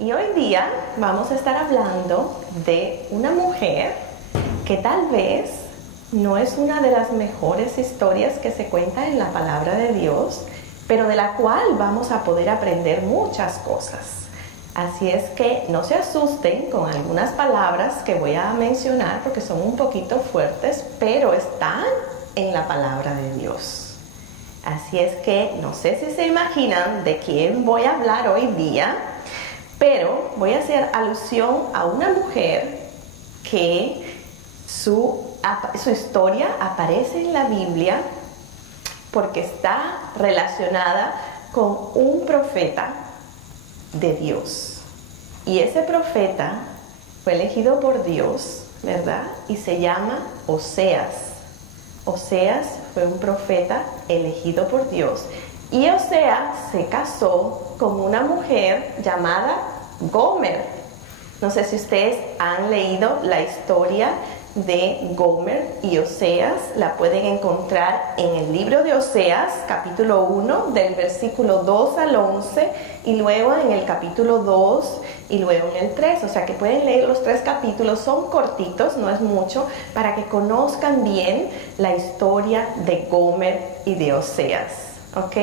Y hoy día vamos a estar hablando de una mujer que tal vez no es una de las mejores historias que se cuenta en la palabra de Dios, pero de la cual vamos a poder aprender muchas cosas. Así es que no se asusten con algunas palabras que voy a mencionar porque son un poquito fuertes, pero están en la palabra de Dios. Así es que no sé si se imaginan de quién voy a hablar hoy día, pero voy a hacer alusión a una mujer que su historia aparece en la Biblia porque está relacionada con un profeta de Dios. Y ese profeta fue elegido por Dios, ¿verdad? Y se llama Oseas. Oseas fue un profeta elegido por Dios. Y Oseas se casó con una mujer llamada Gomer. No sé si ustedes han leído la historia de Gomer y Oseas. La pueden encontrar en el libro de Oseas, capítulo 1, del versículo 2 al 11, y luego en el capítulo 2 y luego en el 3. O sea que pueden leer los 3 capítulos, son cortitos, no es mucho, para que conozcan bien la historia de Gomer y de Oseas. ¿Ok?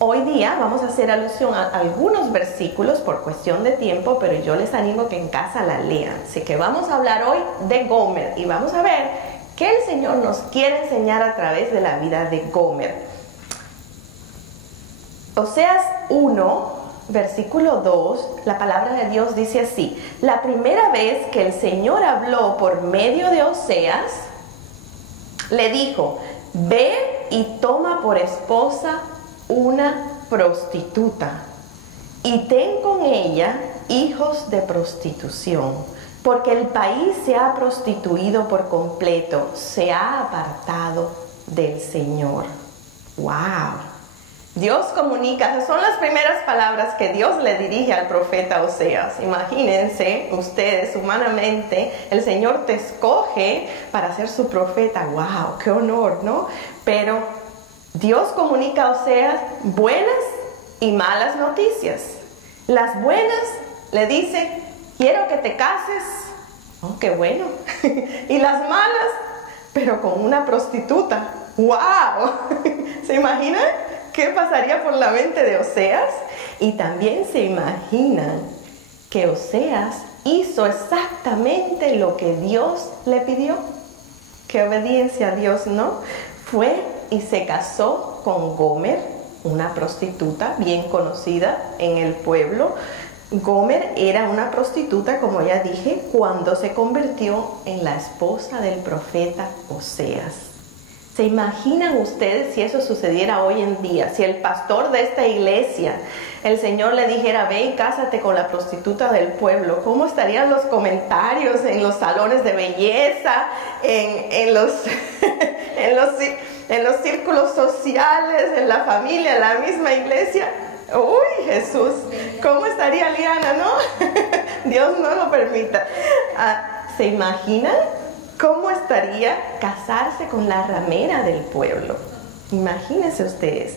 Hoy día vamos a hacer alusión a algunos versículos por cuestión de tiempo, pero yo les animo que en casa la lean. Así que vamos a hablar hoy de Gomer y vamos a ver qué el Señor nos quiere enseñar a través de la vida de Gomer. Oseas 1, versículo 2, la palabra de Dios dice así: la primera vez que el Señor habló por medio de Oseas, le dijo: ve y toma por esposa una prostituta y ten con ella hijos de prostitución, porque el país se ha prostituido por completo, se ha apartado del Señor. ¡Wow! Dios comunica, esas son las primeras palabras que Dios le dirige al profeta Oseas. Imagínense ustedes, humanamente, el Señor te escoge para ser su profeta. ¡Wow! ¡Qué honor!, ¿no? Pero Dios comunica a Oseas buenas y malas noticias. Las buenas le dice: quiero que te cases. Oh, qué bueno. Y las malas, pero con una prostituta. ¡Wow! ¿Se imaginan qué pasaría por la mente de Oseas? Y también se imaginan que Oseas hizo exactamente lo que Dios le pidió. Qué obediencia a Dios, ¿no? Fue y se casó con Gomer, una prostituta bien conocida en el pueblo. Gomer era una prostituta, como ya dije, cuando se convirtió en la esposa del profeta Oseas. ¿Se imaginan ustedes si eso sucediera hoy en día? Si el pastor de esta iglesia, el Señor le dijera: ve y cásate con la prostituta del pueblo. ¿Cómo estarían los comentarios en los salones de belleza, en los círculos sociales, en la familia, en la misma iglesia? ¡Uy, Jesús! ¿Cómo estaría Liana, no? Dios no lo permita. ¿Se imaginan cómo estaría casarse con la ramera del pueblo? Imagínense ustedes.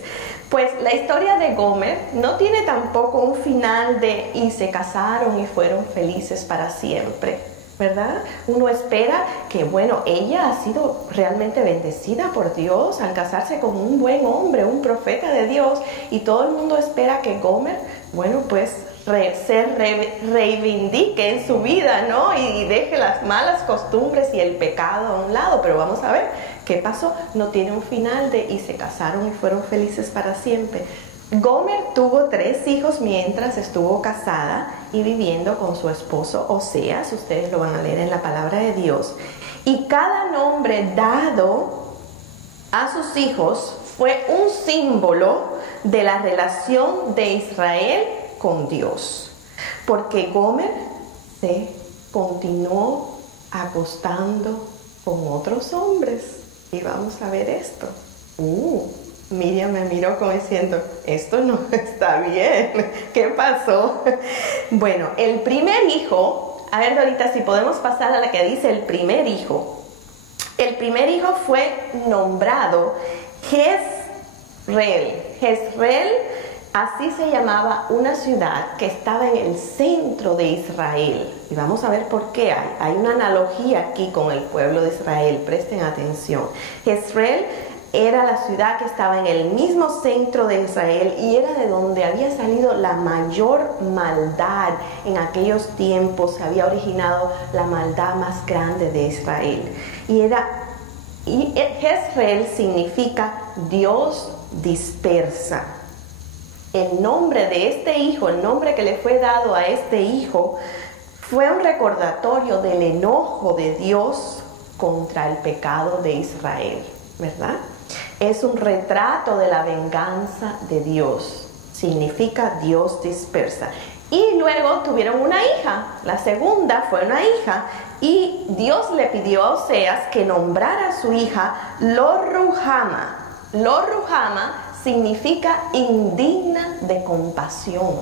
Pues la historia de Gomer no tiene tampoco un final de y se casaron y fueron felices para siempre, ¿verdad? Uno espera que, bueno, ella ha sido realmente bendecida por Dios al casarse con un buen hombre, un profeta de Dios, y todo el mundo espera que Gomer, bueno, pues se reivindique en su vida, ¿no? Y deje las malas costumbres y el pecado a un lado. Pero vamos a ver qué pasó. No tiene un final de y se casaron y fueron felices para siempre. Gomer tuvo 3 hijos mientras estuvo casada y viviendo con su esposo Oseas. Ustedes lo van a leer en la palabra de Dios. Y cada nombre dado a sus hijos fue un símbolo de la relación de Israel con Dios, porque Gomer se continuó acostando con otros hombres. Y vamos a ver esto. Miriam me miró como diciendo: esto no está bien. ¿Qué pasó? Bueno, el primer hijo, a ver ahorita si podemos pasar a la que dice el primer hijo. El primer hijo fue nombrado Jezreel. Jezreel Así se llamaba una ciudad que estaba en el centro de Israel. Y vamos a ver por qué hay una analogía aquí con el pueblo de Israel. Presten atención. Jezreel era la ciudad que estaba en el mismo centro de Israel y era de donde había salido la mayor maldad en aquellos tiempos. Se había originado la maldad más grande de Israel. Y Jezreel significa Dios dispersa. El nombre de este hijo, el nombre que le fue dado a este hijo, fue un recordatorio del enojo de Dios contra el pecado de Israel, ¿verdad? Es un retrato de la venganza de Dios. Significa Dios dispersa. Y luego tuvieron una hija. La segunda fue una hija. Y Dios le pidió a Oseas que nombrara a su hija Lo-Ruhama. Lo-Ruhama significa indigna de compasión.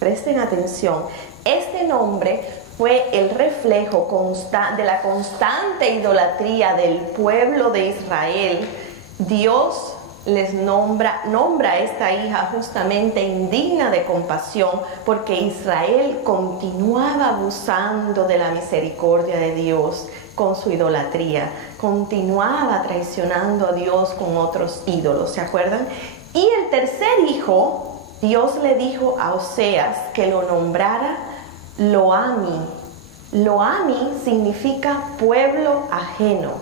Presten atención. Este nombre fue el reflejo de la constante idolatría del pueblo de Israel. Dios les nombra a esta hija justamente indigna de compasión porque Israel continuaba abusando de la misericordia de Dios con su idolatría, continuaba traicionando a Dios con otros ídolos, ¿se acuerdan? Y el tercer hijo, Dios le dijo a Oseas que lo nombrara Lo-Ami. Lo-Ami significa pueblo ajeno.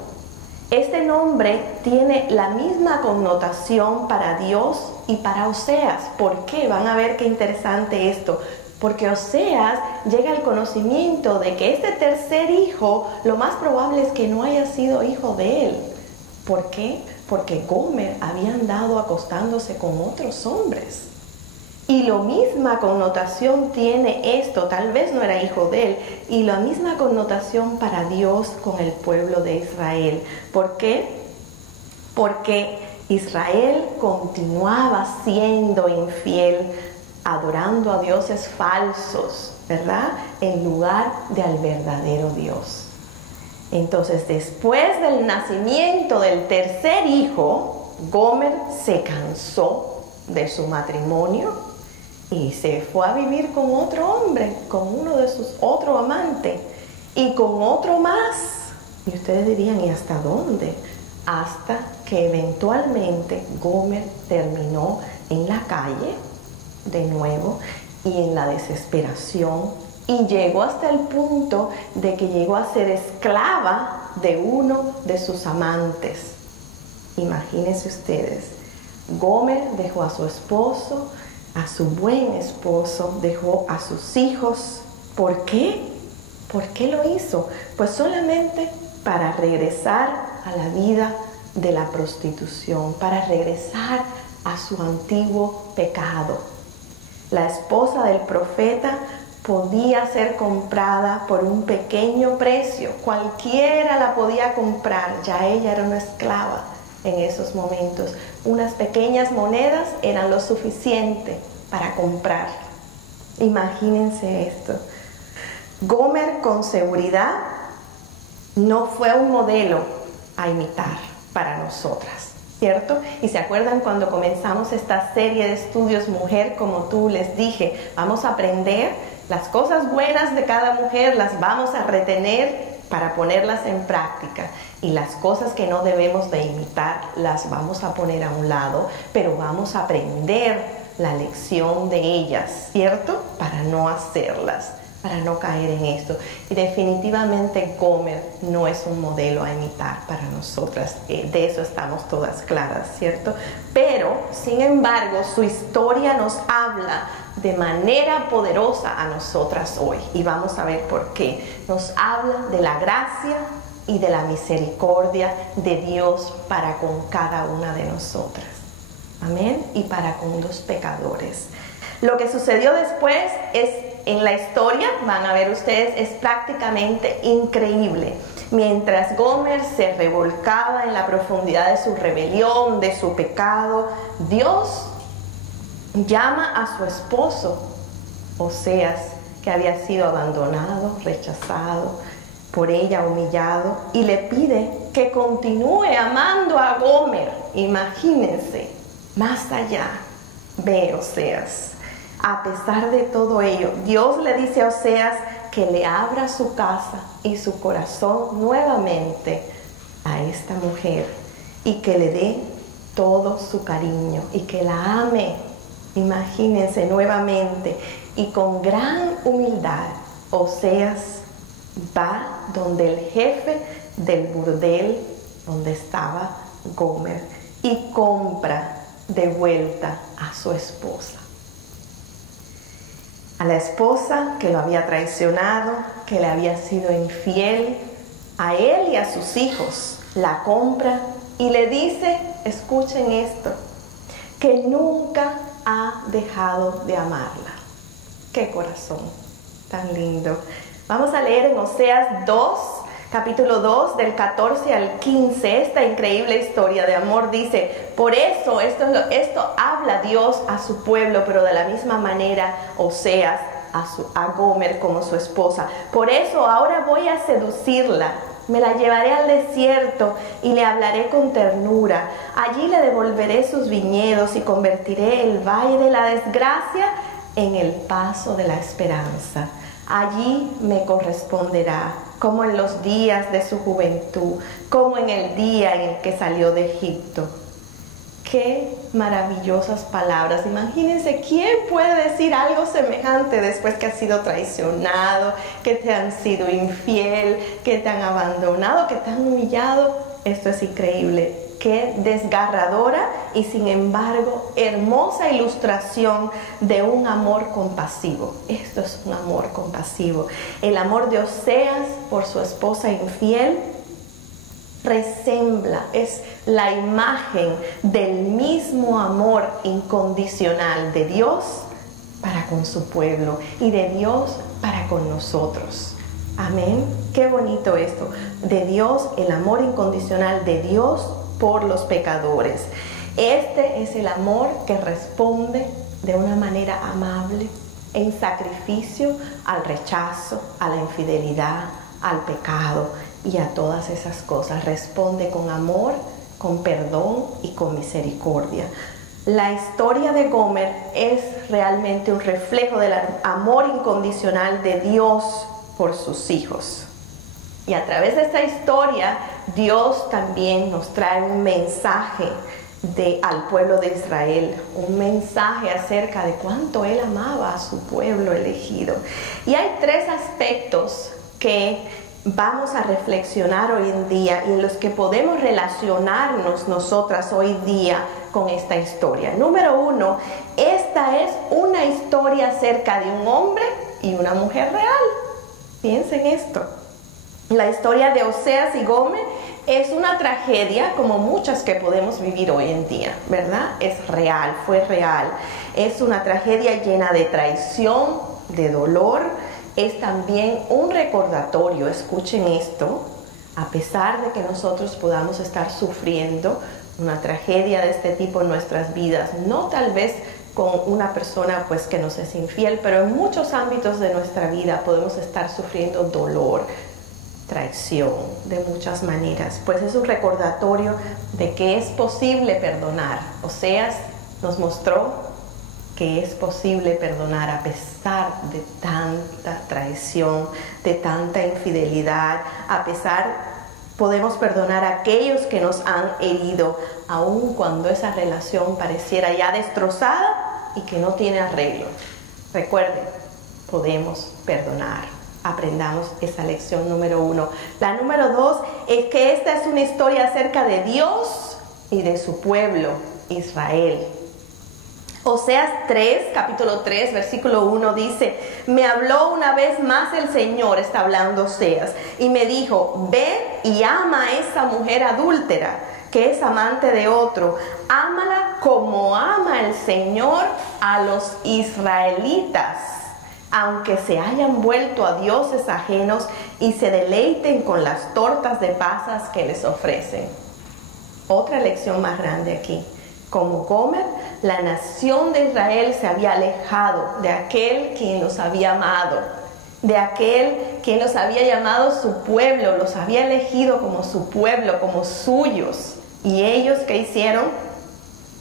Este nombre tiene la misma connotación para Dios y para Oseas. ¿Por qué? Van a ver qué interesante esto. Porque Oseas llega al conocimiento de que este tercer hijo, lo más probable es que no haya sido hijo de él. ¿Por qué? Porque Gomer había andado acostándose con otros hombres. Y la misma connotación tiene esto, tal vez no era hijo de él, y la misma connotación para Dios con el pueblo de Israel. ¿Por qué? Porque Israel continuaba siendo infiel, adorando a dioses falsos, ¿verdad? En lugar de al verdadero Dios. Entonces, después del nacimiento del tercer hijo, Gomer se cansó de su matrimonio y se fue a vivir con otro hombre, con uno de sus otro amante y con otro más. Y ustedes dirían, ¿y hasta dónde? Hasta que eventualmente Gomer terminó en la calle de nuevo y en la desesperación, y llegó hasta el punto de que llegó a ser esclava de uno de sus amantes. Imagínense ustedes, Gomer dejó a su esposo, a su buen esposo, dejó a sus hijos. ¿Por qué? ¿Por qué lo hizo? Pues solamente para regresar a la vida de la prostitución, para regresar a su antiguo pecado. La esposa del profeta podía ser comprada por un pequeño precio, cualquiera la podía comprar, ya ella era una esclava en esos momentos. Unas pequeñas monedas eran lo suficiente para comprar. Imagínense esto. Gomer con seguridad no fue un modelo a imitar para nosotras, ¿cierto? Y se acuerdan cuando comenzamos esta serie de estudios Mujer como tú, les dije, vamos a aprender las cosas buenas de cada mujer, las vamos a retener para ponerlas en práctica, y las cosas que no debemos de imitar las vamos a poner a un lado, pero vamos a aprender la lección de ellas, ¿cierto? Para no hacerlas, para no caer en esto. Y definitivamente Gomer no es un modelo a imitar para nosotras, de eso estamos todas claras, ¿cierto? Pero, sin embargo, su historia nos habla de manera poderosa a nosotras hoy, y vamos a ver por qué. Nos habla de la gracia y de la misericordia de Dios para con cada una de nosotras. Amén. Y para con los pecadores. Lo que sucedió después es, en la historia, van a ver ustedes, es prácticamente increíble. Mientras Gomer se revolcaba en la profundidad de su rebelión, de su pecado, Dios llama a su esposo, Oseas, que había sido abandonado, rechazado, por ella humillado, y le pide que continúe amando a Gomer. Imagínense, más allá ve, Oseas. A pesar de todo ello, Dios le dice a Oseas que le abra su casa y su corazón nuevamente a esta mujer y que le dé todo su cariño y que la ame. Imagínense nuevamente, y con gran humildad Oseas va donde el jefe del burdel donde estaba Gomer y compra de vuelta a su esposa. A la esposa que lo había traicionado, que le había sido infiel, a él y a sus hijos, la compra y le dice, escuchen esto, que nunca ha dejado de amarla. ¡Qué corazón tan lindo! Vamos a leer en Oseas 2, capítulo 2, del 14 al 15, esta increíble historia de amor. Dice, por eso esto habla Dios a su pueblo, pero de la misma manera Oseas a Gomer como su esposa. Por eso ahora voy a seducirla, me la llevaré al desierto y le hablaré con ternura. Allí le devolveré sus viñedos y convertiré el valle de la desgracia en el paso de la esperanza. Allí me corresponderá, como en los días de su juventud, como en el día en el que salió de Egipto. Qué maravillosas palabras. Imagínense, ¿quién puede decir algo semejante después que has sido traicionado, que te han sido infiel, que te han abandonado, que te han humillado? Esto es increíble. Qué desgarradora y sin embargo hermosa ilustración de un amor compasivo. Esto es un amor compasivo. El amor de Oseas por su esposa infiel resembla, es la imagen del mismo amor incondicional de Dios para con su pueblo y de Dios para con nosotros. Amén. Qué bonito esto. De Dios, el amor incondicional de Dios por los pecadores. Este es el amor que responde de una manera amable, en sacrificio al rechazo, a la infidelidad, al pecado y a todas esas cosas. Responde con amor, con perdón y con misericordia. La historia de Gomer es realmente un reflejo del amor incondicional de Dios por sus hijos. Y a través de esta historia, Dios también nos trae un mensaje al pueblo de Israel, un mensaje acerca de cuánto Él amaba a su pueblo elegido. Y hay tres aspectos que vamos a reflexionar hoy en día y en los que podemos relacionarnos nosotras hoy día con esta historia. Número uno, esta es una historia acerca de un hombre y una mujer real. Piensen esto. La historia de Oseas y Gomer es una tragedia como muchas que podemos vivir hoy en día, ¿verdad? Es real, fue real. Es una tragedia llena de traición, de dolor. Es también un recordatorio, escuchen esto, a pesar de que nosotros podamos estar sufriendo una tragedia de este tipo en nuestras vidas, no tal vez con una persona pues que nos es infiel, pero en muchos ámbitos de nuestra vida podemos estar sufriendo dolor, traición de muchas maneras. Pues es un recordatorio de que es posible perdonar. Oseas nos mostró que es posible perdonar a pesar de tanta traición, de tanta infidelidad. A pesar, podemos perdonar a aquellos que nos han herido, aun cuando esa relación pareciera ya destrozada y que no tiene arreglo. Recuerden, podemos perdonar. Aprendamos esa lección número uno. La número dos es que esta es una historia acerca de Dios y de su pueblo, Israel. Oseas 3, capítulo 3, versículo 1 dice, me habló una vez más el Señor, está hablando Oseas, y me dijo, ve y ama a esa mujer adúltera, que es amante de otro. Ámala como ama el Señor a los israelitas, aunque se hayan vuelto a dioses ajenos y se deleiten con las tortas de pasas que les ofrecen. Otra lección más grande aquí. Como Gomer, la nación de Israel se había alejado de aquel quien los había amado, de aquel quien los había llamado su pueblo, los había elegido como su pueblo, como suyos. ¿Y ellos qué hicieron?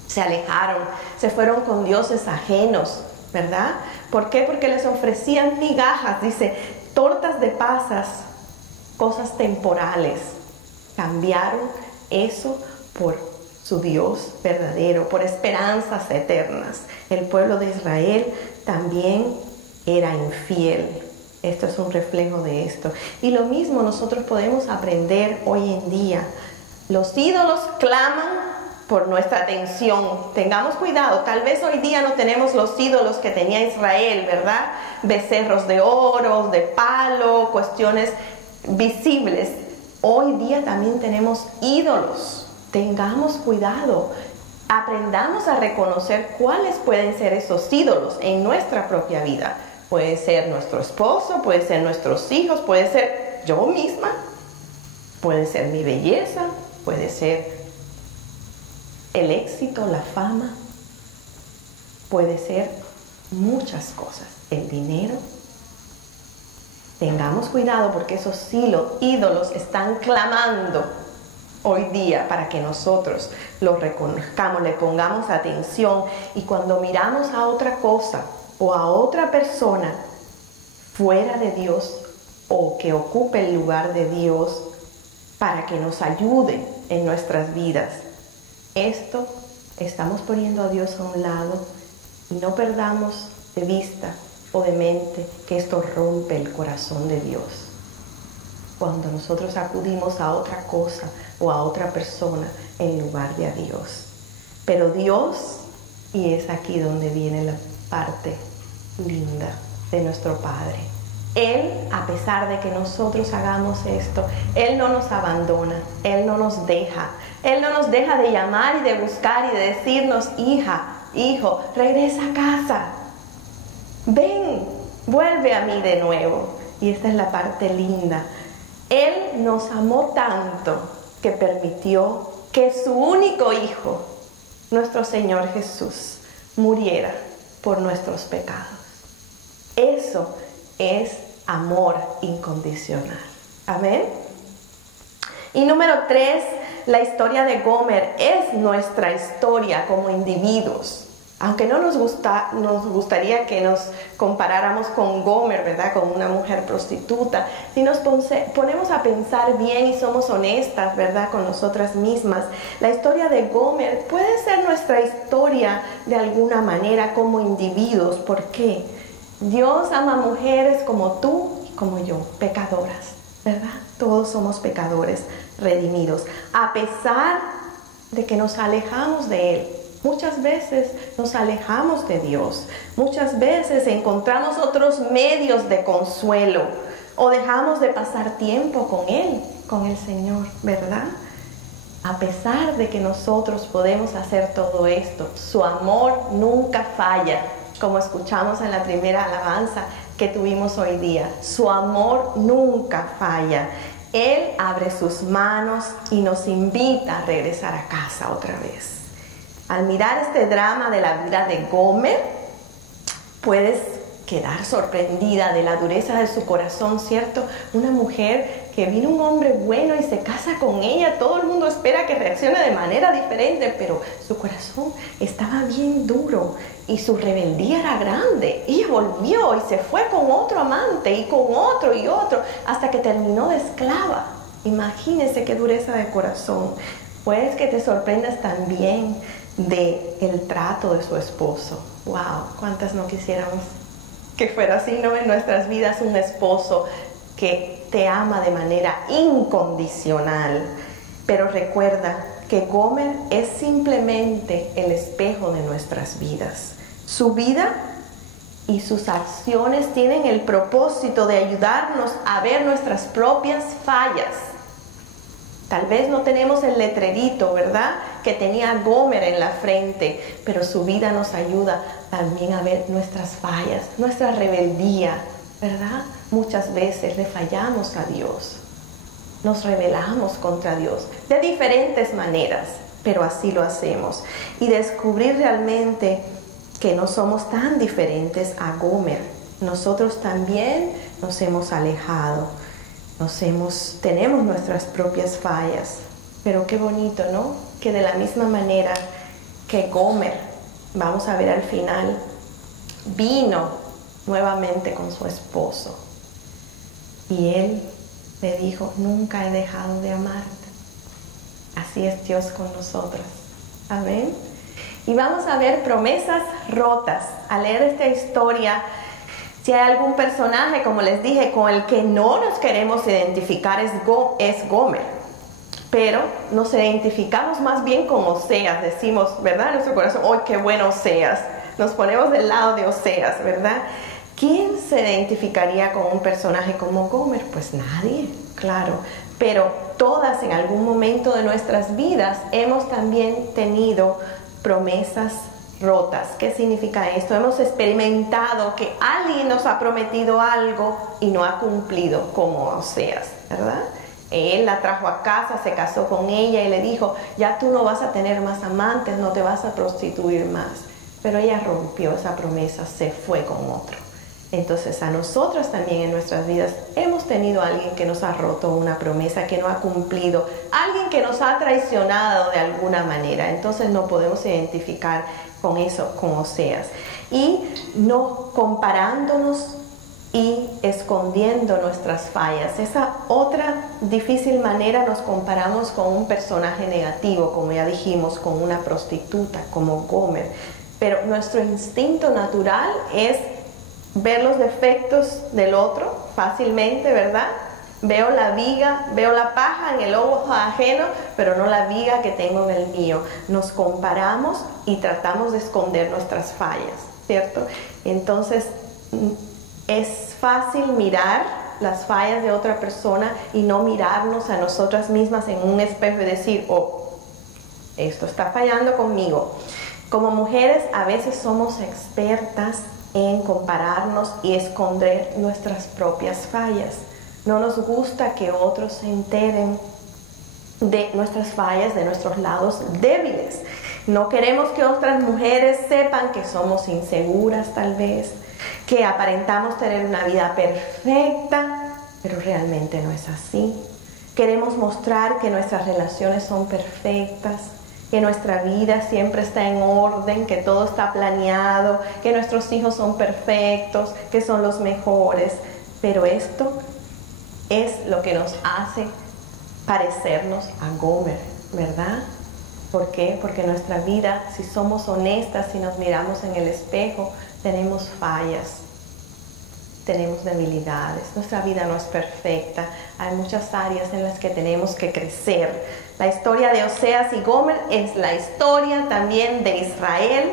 se alejaron, se fueron con dioses ajenos, ¿verdad? ¿Por qué? Porque les ofrecían migajas, dice, tortas de pasas, cosas temporales. Cambiaron eso por su Dios verdadero, por esperanzas eternas. El pueblo de Israel también era infiel. Esto es un reflejo de esto. Y lo mismo nosotros podemos aprender hoy en día. Los ídolos claman por nuestra atención. Tengamos cuidado, tal vez hoy día no tenemos los ídolos que tenía Israel, ¿verdad? Becerros de oro, de palo, cuestiones visibles. Hoy día también tenemos ídolos. Tengamos cuidado. Aprendamos a reconocer cuáles pueden ser esos ídolos en nuestra propia vida. Puede ser nuestro esposo, puede ser nuestros hijos, puede ser yo misma, puede ser mi belleza, puede ser el éxito, la fama, puede ser muchas cosas, el dinero. Tengamos cuidado porque esos ídolos están clamando hoy día para que nosotros los reconozcamos, le pongamos atención, y cuando miramos a otra cosa o a otra persona fuera de Dios o que ocupe el lugar de Dios para que nos ayude en nuestras vidas, esto estamos poniendo a Dios a un lado, y no perdamos de vista o de mente que esto rompe el corazón de Dios. Cuando nosotros acudimos a otra cosa o a otra persona en lugar de a Dios. Pero Dios, y es aquí donde viene la parte linda de nuestro Padre. Él, a pesar de que nosotros hagamos esto, Él no nos abandona, Él no nos deja. Él no nos deja de llamar y de buscar y de decirnos, hija, hijo, regresa a casa. Ven, vuelve a mí de nuevo. Y esta es la parte linda. Él nos amó tanto que permitió que su único Hijo, nuestro Señor Jesús, muriera por nuestros pecados. Eso es amor incondicional. Amén. Y número 3, la historia de Gomer es nuestra historia como individuos. Aunque no nos gustaría que nos comparáramos con Gomer, ¿verdad? Con una mujer prostituta. Si nos ponemos a pensar bien y somos honestas, ¿verdad? Con nosotras mismas, la historia de Gomer puede ser nuestra historia de alguna manera como individuos. ¿Por qué? Dios ama a mujeres como tú y como yo, pecadoras, ¿verdad? Todos somos pecadores redimidos. A pesar de que nos alejamos de Él, muchas veces nos alejamos de Dios. Muchas veces encontramos otros medios de consuelo o dejamos de pasar tiempo con Él, con el Señor, ¿verdad? A pesar de que nosotros podemos hacer todo esto, su amor nunca falla. Como escuchamos en la primera alabanza que tuvimos hoy día, su amor nunca falla. Él abre sus manos y nos invita a regresar a casa otra vez. Al mirar este drama de la vida de Gomer, puedes quedar sorprendida de la dureza de su corazón, ¿cierto? Una mujer que vino un hombre bueno y se casa con ella, todo el mundo espera que reaccione de manera diferente, pero su corazón estaba bien duro y su rebeldía era grande. Ella volvió y se fue con otro amante y con otro y otro, hasta que terminó de esclava. Imagínense qué dureza de corazón. Puedes que te sorprendas también del trato de su esposo. Wow, ¿cuántas no quisiéramos que fuera así, no? En nuestras vidas, un esposo que te ama de manera incondicional. Pero recuerda que Gomer es simplemente el espejo de nuestras vidas. Su vida y sus acciones tienen el propósito de ayudarnos a ver nuestras propias fallas. Tal vez no tenemos el letrerito, ¿verdad?, que tenía Gomer en la frente, pero su vida nos ayuda también a ver nuestras fallas, nuestra rebeldía, ¿verdad? Muchas veces le fallamos a Dios, nos rebelamos contra Dios de diferentes maneras, pero así lo hacemos. Y descubrir realmente que no somos tan diferentes a Gomer. Nosotros también nos hemos alejado. Tenemos nuestras propias fallas, pero qué bonito, ¿no? Que de la misma manera que Gomer, vamos a ver al final, vino nuevamente con su esposo. Y él le dijo, nunca he dejado de amarte. Así es Dios con nosotras. Amén. Y vamos a ver promesas rotas. Al leer esta historia, si hay algún personaje, como les dije, con el que no nos queremos identificar, es Gomer. Pero nos identificamos más bien con Oseas. Decimos, ¿verdad? En nuestro corazón, ¡oh, qué bueno Oseas! Nos ponemos del lado de Oseas, ¿verdad? ¿Quién se identificaría con un personaje como Gomer? Pues nadie, claro. Pero todas en algún momento de nuestras vidas hemos también tenido promesas rotas. ¿Qué significa esto? Hemos experimentado que alguien nos ha prometido algo y no ha cumplido, como Oseas, ¿verdad? Él la trajo a casa, se casó con ella y le dijo, ya tú no vas a tener más amantes, no te vas a prostituir más. Pero ella rompió esa promesa, se fue con otro. Entonces a nosotros también en nuestras vidas hemos tenido a alguien que nos ha roto una promesa, que no ha cumplido, alguien que nos ha traicionado de alguna manera. Entonces no podemos identificar con eso, con Oseas. Y no comparándonos y escondiendo nuestras fallas. Esa otra difícil manera nos comparamos con un personaje negativo, como ya dijimos, con una prostituta, como Gomer. Pero nuestro instinto natural es ver los defectos del otro fácilmente, ¿verdad? Veo la viga, veo la paja en el ojo ajeno, pero no la viga que tengo en el mío. Nos comparamos y tratamos de esconder nuestras fallas, ¿cierto? Entonces, es fácil mirar las fallas de otra persona y no mirarnos a nosotras mismas en un espejo y decir, oh, esto está fallando conmigo. Como mujeres, a veces somos expertas en compararnos y esconder nuestras propias fallas. No nos gusta que otros se enteren de nuestras fallas, de nuestros lados débiles. No queremos que otras mujeres sepan que somos inseguras tal vez, que aparentamos tener una vida perfecta, pero realmente no es así. Queremos mostrar que nuestras relaciones son perfectas, que nuestra vida siempre está en orden, que todo está planeado, que nuestros hijos son perfectos, que son los mejores. Pero esto es lo que nos hace parecernos a Gomer, ¿verdad? ¿Por qué? Porque nuestra vida, si somos honestas, si nos miramos en el espejo, tenemos fallas, tenemos debilidades. Nuestra vida no es perfecta. Hay muchas áreas en las que tenemos que crecer. La historia de Oseas y Gomer es la historia también de Israel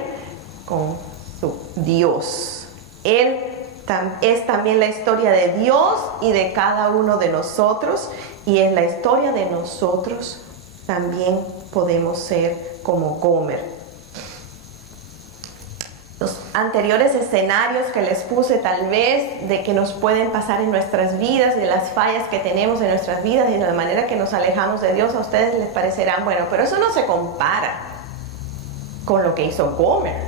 con su Dios. Él es también la historia de Dios y de cada uno de nosotros, y es la historia de nosotros. También podemos ser como Gomer. Los anteriores escenarios que les puse, tal vez, de que nos pueden pasar en nuestras vidas, de las fallas que tenemos en nuestras vidas y de la manera que nos alejamos de Dios, a ustedes les parecerán, bueno, pero eso no se compara con lo que hizo Gomer.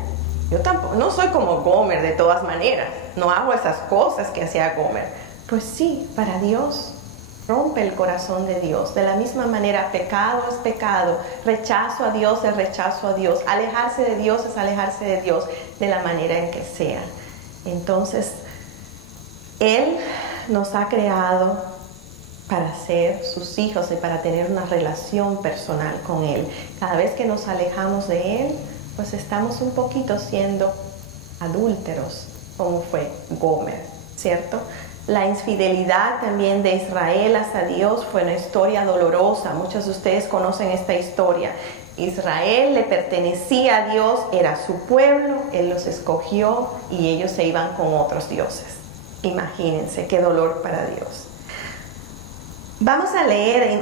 Yo tampoco, no soy como Gomer de todas maneras, no hago esas cosas que hacía Gomer. Pues sí, para Dios rompe el corazón de Dios. De la misma manera, pecado es pecado, rechazo a Dios es rechazo a Dios, alejarse de Dios es alejarse de Dios, de la manera en que sea. Entonces, Él nos ha creado para ser sus hijos y para tener una relación personal con Él. Cada vez que nos alejamos de Él, pues estamos un poquito siendo adúlteros, como fue Gomer, ¿cierto? La infidelidad también de Israel hacia Dios fue una historia dolorosa. Muchos de ustedes conocen esta historia. Israel le pertenecía a Dios, era su pueblo, Él los escogió y ellos se iban con otros dioses. Imagínense qué dolor para Dios. Vamos a leer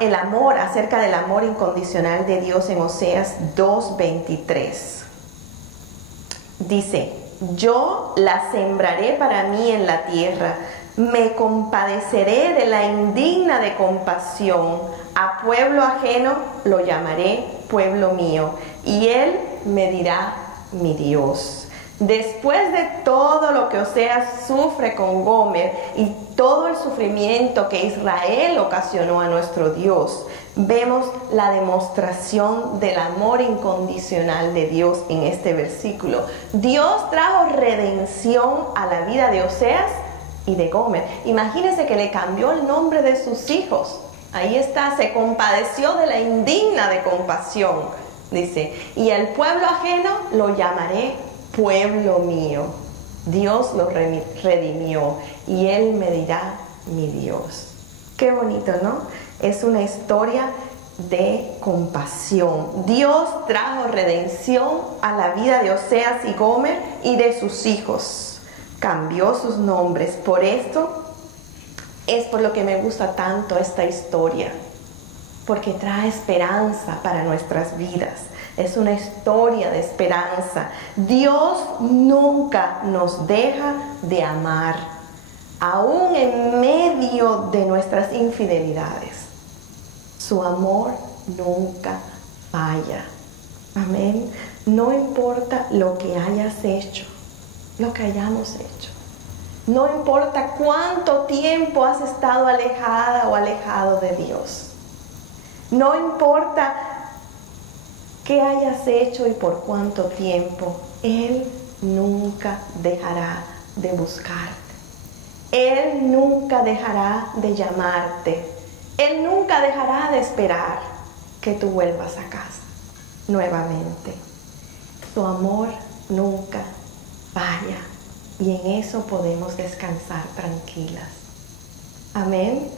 el amor, acerca del amor incondicional de Dios en Oseas 2:23. Dice: yo la sembraré para mí en la tierra, me compadeceré de la indigna de compasión, a pueblo ajeno lo llamaré pueblo mío, y él me dirá mi Dios. Después de todo lo que Oseas sufre con Gomer y todo el sufrimiento que Israel ocasionó a nuestro Dios, vemos la demostración del amor incondicional de Dios en este versículo. Dios trajo redención a la vida de Oseas y de Gomer. Imagínense que le cambió el nombre de sus hijos. Ahí está, se compadeció de la indigna de compasión. Dice, y al pueblo ajeno lo llamaré pueblo mío. Dios lo redimió y él me dirá mi Dios. Qué bonito, ¿no? Es una historia de compasión. Dios trajo redención a la vida de Oseas y Gomer y de sus hijos. Cambió sus nombres. Por esto es por lo que me gusta tanto esta historia, porque trae esperanza para nuestras vidas. Es una historia de esperanza. Dios nunca nos deja de amar, aún en medio de nuestras infidelidades. Su amor nunca falla. Amén. No importa lo que hayas hecho, lo que hayamos hecho. No importa cuánto tiempo has estado alejada o alejado de Dios. No importa qué hayas hecho y por cuánto tiempo, Él nunca dejará de buscarte. Él nunca dejará de llamarte. Él nunca dejará de esperar que tú vuelvas a casa nuevamente. Su amor nunca falla y en eso podemos descansar tranquilas. Amén.